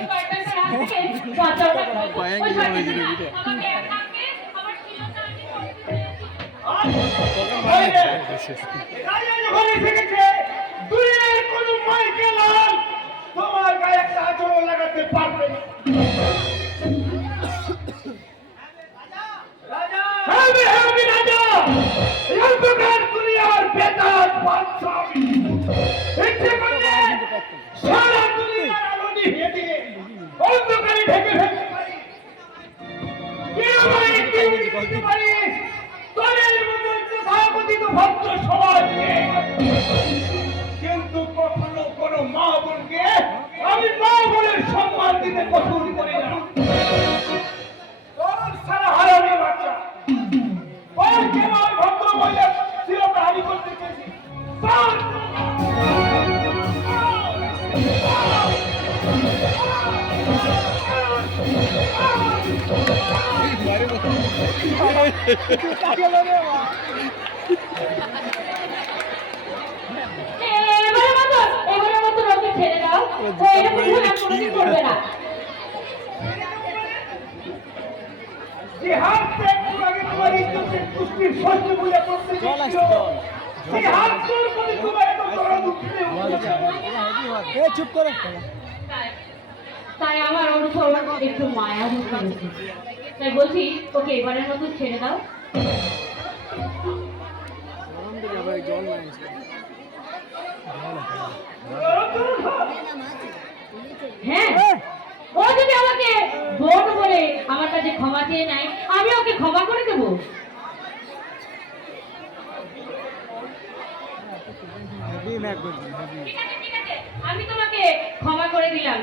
ওই শয়তানটা রাখছে বাচ্চাটা ওই শয়তানটা আমাকে রাখবে আমার ছিলটা তোমার গায়ে একটা আচরণ লাগাতে পারবে না। আমি রাজা, এই প্রকার দুনিয়ার বেতাজ বাদশা আমি। ইচ্ছে করলে সারা দুনিয়ার আলো নিভিয়ে দিয়ে অন্ধকারে ঢেকে ফেলতে পারি। কেউ আমায় কেউ দিতে পারি। দলের মতো একটু ভাবতিত ভদ্র সমাজকে। কিন্তু কখনো কোনো মা বোনকে আমি মা বোনের সম্মান দিতে কঠোর করি না। সারা হারামি বাচ্চা ওই কেবল ভদ্র মহিলা ছিলটা হারি করতে চেয়েছি। এবারের মতো ওকে ছেড়ে দাও ও এরকম ভুল আর কোনোদিন করবে না যে হাত একটু আগে তোমার ইজ্জতের কুস্তির ষষ্ঠ পূজা করতে গিয়েছিল, সেই হাত তোর প্রতি তোমার এত দরদ উঠতে চুপ করো। তাই আমার ওর উপর একটু মায়া হচ্ছে তাই বলছি ওকে এবারের মতো ছেড়ে দাও হ্যাঁ ও যদি আমাকে ভোট বলে আমার কাছে ক্ষমা চেয়ে নেয় আমি ওকে ক্ষমা করে দেবো ঠিক আছে আমি তোমাকে ক্ষমা করে দিলাম